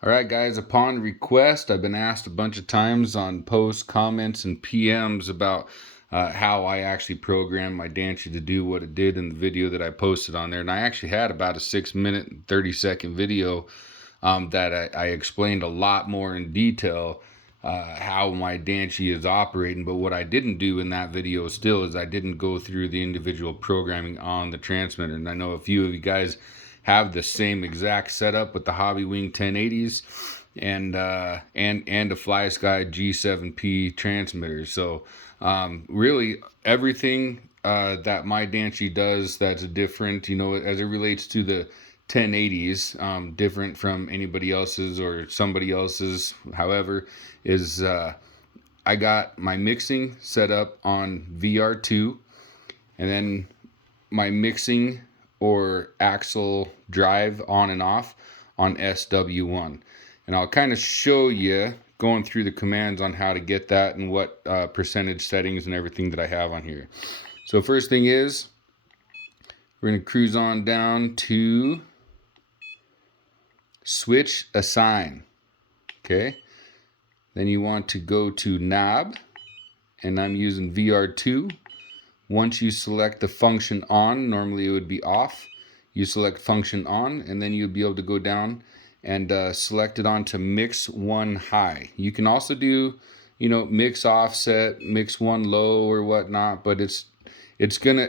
All right, guys, upon request, I've been asked a bunch of times on posts, comments, and PMs about how I actually programmed my Danchee to do what it did in the video that I posted on there. And I actually had about a 6-minute and 30-second video that I explained a lot more in detail how my Danchee is operating. But what I didn't do in that video still is I didn't go through the individual programming on the transmitter. And I know a few of you guys have the same exact setup with the Hobby Wing 1080s and a FLYSKY G7P transmitter. So really everything that my Danchee does that's different, you know, as it relates to the 1080s, different from anybody else's or somebody else's, however, is I got my mixing set up on VR2, and then my mixing or axle drive on and off on SW1. And I'll kind of show you going through the commands on how to get that and what percentage settings and everything that I have on here. So first thing is, we're going to cruise on down to switch assign. Okay. Then you want to go to knob, and I'm using VR2. Once you select the function on, normally it would be off. You select function on, and then you'll be able to go down and select it onto mix 1 high. You can also do, you know, mix offset, mix 1 low or whatnot, but it's gonna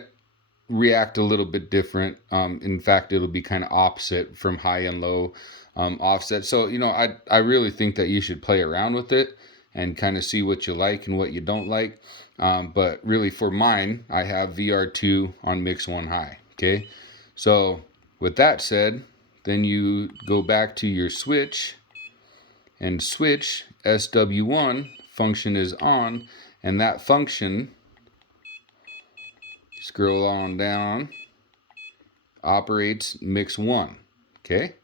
react a little bit different. In fact, it'll be kind of opposite from high and low offset. So, you know, I really think that you should play around with it and kind of see what you like and what you don't like. But really for mine, I have VR2 on mix 1 high. Okay. So with that said, then you go back to your switch and switch SW1 function is on, and that function, scroll on down, operates mix 1. Okay.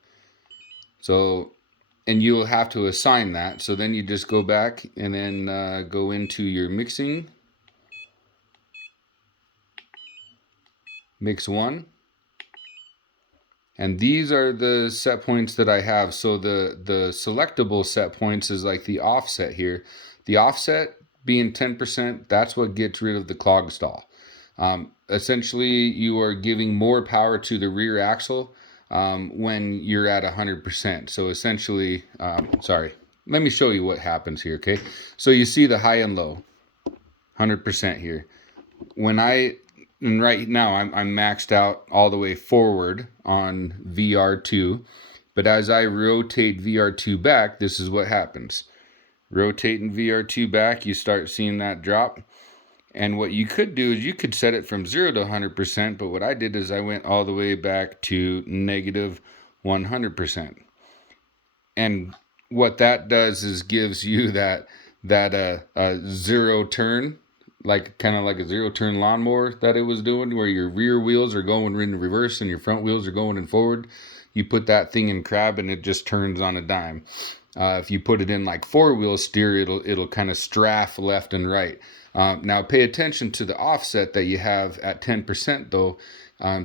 So, and you will have to assign that. So then you just go back and then go into your mixing, mix 1. And these are the set points that I have. So the selectable set points is like the offset here. The offset being 10%, that's what gets rid of the clog stall. Essentially, you are giving more power to the rear axle when you're at 100%. So essentially, sorry, let me show you what happens here, okay? So you see the high and low, 100% here. And right now I'm maxed out all the way forward on VR2, but as I rotate VR2 back, this is what happens. Rotating VR2 back, you start seeing that drop. And what you could do is you could set it from 0 to 100%, but what I did is I went all the way back to negative 100%. And what that does is gives you that zero turn, like kind of like a zero turn lawnmower that it was doing, where your rear wheels are going in reverse and your front wheels are going in forward. You put that thing in crab and it just turns on a dime. If you put it in like 4-wheel steer, it'll kind of strafe left and right. Now pay attention to the offset that you have at 10% though.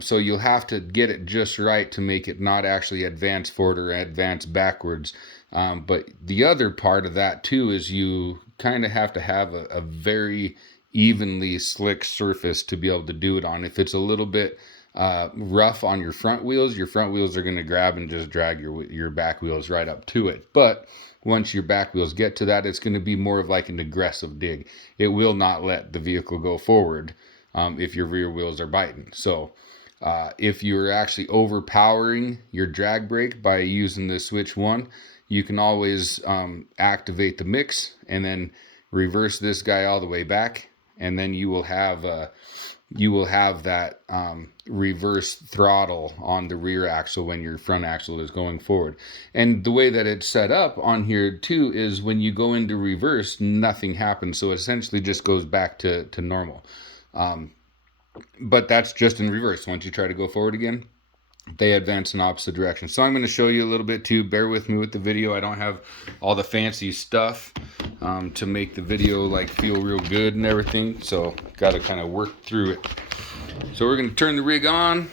So you'll have to get it just right to make it not actually advance forward or advance backwards. But the other part of that too is you kind of have to have a very evenly slick surface to be able to do it on. If it's a little bit rough on your front wheels are going to grab and just drag your back wheels right up to it. But once your back wheels get to that, it's going to be more of like an aggressive dig. It will not let the vehicle go forward if your rear wheels are biting. So if you're actually overpowering your drag brake by using the switch 1, you can always activate the mix and then reverse this guy all the way back, and then you will have that reverse throttle on the rear axle when your front axle is going forward. And the way that it's set up on here too is when you go into reverse, nothing happens. So it essentially just goes back to normal. But that's just in reverse. Once you try to go forward again, they advance in opposite direction. So I'm going to show you a little bit too. Bear with me with the video. I don't have all the fancy stuff to make the video like feel real good and everything. So got to kind of work through it. So we're going to turn the rig on.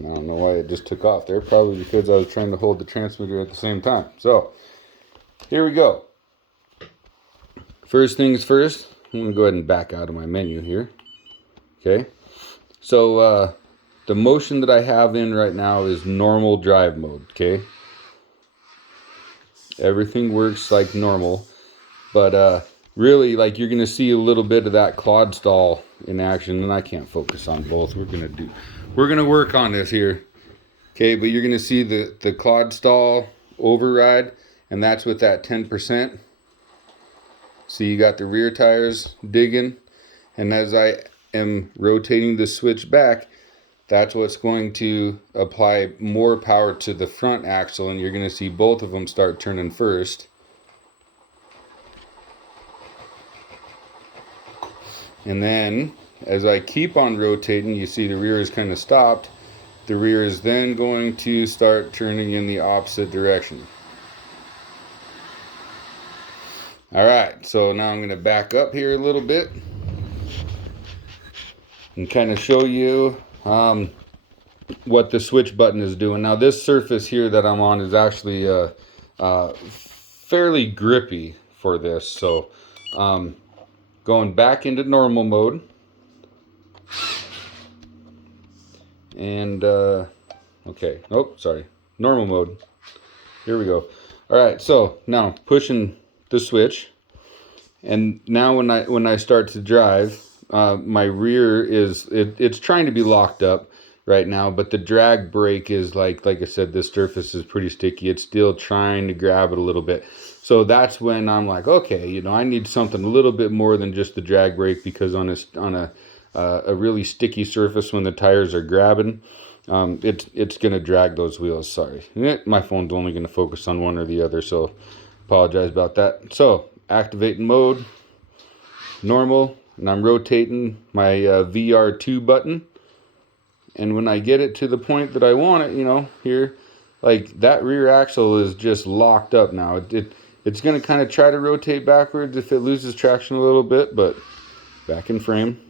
I don't know why it just took off there. Probably because I was trying to hold the transmitter at the same time. So, here we go. First things first, I'm going to go ahead and back out of my menu here. Okay. So, the motion that I have in right now is normal drive mode. Okay. Everything works like normal. But, really, like, you're going to see a little bit of that clod stall in action. And I can't focus on both. We're going to work on this here. Okay, but you're going to see the clod stall override, and that's with that 10%. So you got the rear tires digging, and as I am rotating the switch back, that's what's going to apply more power to the front axle, and you're going to see both of them start turning first. And then, as I keep on rotating, you see the rear is kind of stopped. The rear is then going to start turning in the opposite direction. Alright, so now I'm going to back up here a little bit and kind of show you what the switch button is doing. Now this surface here that I'm on is actually fairly grippy for this. So going back into normal mode. And okay, oh sorry, normal mode. Here we go. All right, so now pushing the switch, and now when I start to drive, my rear is it's trying to be locked up right now, but the drag brake is like I said, this surface is pretty sticky. It's still trying to grab it a little bit. So that's when I'm like, okay, you know, I need something a little bit more than just the drag brake, because on a really sticky surface, when the tires are grabbing, it's gonna drag those wheels. Sorry, my phone's only gonna focus on one or the other, so apologize about that. So activating mode, normal, and I'm rotating my VR2 button, and when I get it to the point that I want it, you know, here, like that rear axle is just locked up now. It's gonna kind of try to rotate backwards if it loses traction a little bit, but back in frame.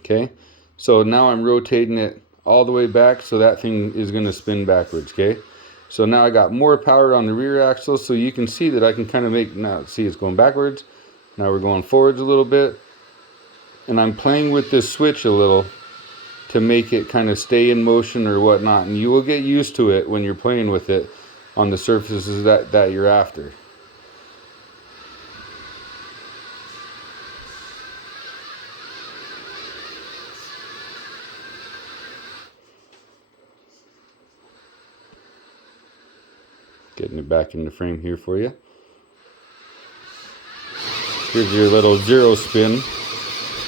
Okay, so now I'm rotating it all the way back, so that thing is going to spin backwards. Okay, so now I got more power on the rear axle, so you can see that I can kind of make, now see it's going backwards, now we're going forwards a little bit, and I'm playing with this switch a little to make it kind of stay in motion or whatnot, and you will get used to it when you're playing with it on the surfaces that you're after. Getting it back in the frame here for you. Here's your little zero spin.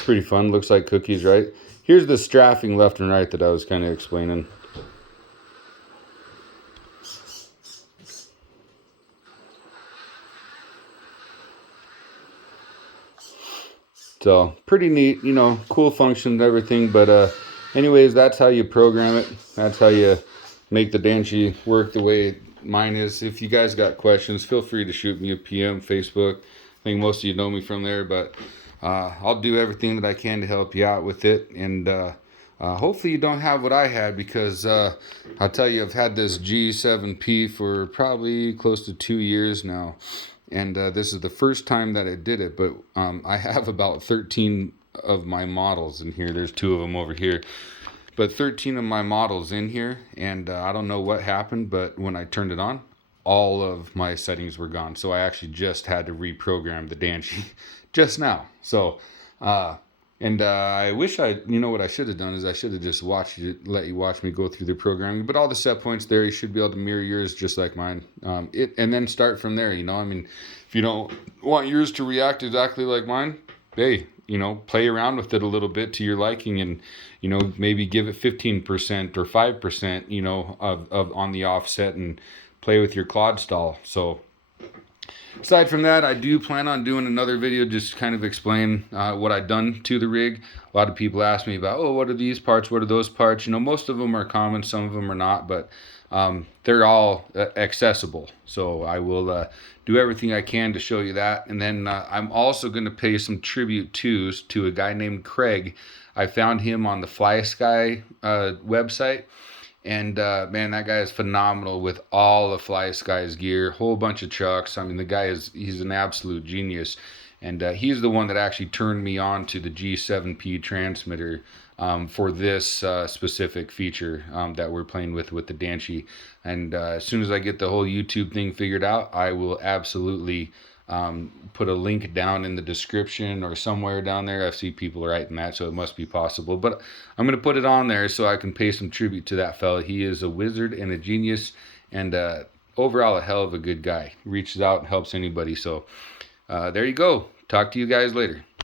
Pretty fun, looks like cookies, right? Here's the strafing left and right that I was kind of explaining. So pretty neat, you know, cool function and everything, but anyways, that's how you program it. That's how you make the Danchee work the way mine is. If you guys got questions, feel free to shoot me a PM, Facebook. I think most of you know me from there, but I'll do everything that I can to help you out with it. And hopefully you don't have what I had, because I'll tell you, I've had this G7P for probably close to 2 years now. And this is the first time that I did it, but I have about 13 of my models in here. There's 2 of them over here. But 13 of my models in here, and I don't know what happened, but when I turned it on, all of my settings were gone. So I actually just had to reprogram the Danchee just now. So, I wish you know what I should have done is I should have just let you watch me go through the programming. But all the set points there, you should be able to mirror yours just like mine. And then start from there, you know. I mean, if you don't want yours to react exactly like mine, hey, you know, play around with it a little bit to your liking, and, you know, maybe give it 15% or 5%, you know, of on the offset, and play with your clod stall. So aside from that, I do plan on doing another video just kind of explain what I've done to the rig. A lot of people ask me about, oh, what are these parts? What are those parts? You know, most of them are common, some of them are not, but they're all accessible. So I will do everything I can to show you that. And then I'm also going to pay some tribute to a guy named Craig. I found him on the FLYSKY website. And man, that guy is phenomenal with all of FLYSKY's gear, whole bunch of trucks. I mean, the guy he's an absolute genius. And he's the one that actually turned me on to the G7P transmitter for this specific feature that we're playing with the Danchee. And as soon as I get the whole YouTube thing figured out, I will absolutely put a link down in the description or somewhere down there. I see people writing that, so it must be possible. But I'm going to put it on there so I can pay some tribute to that fella. He is a wizard and a genius, and overall a hell of a good guy. Reaches out and helps anybody. So there you go. Talk to you guys later.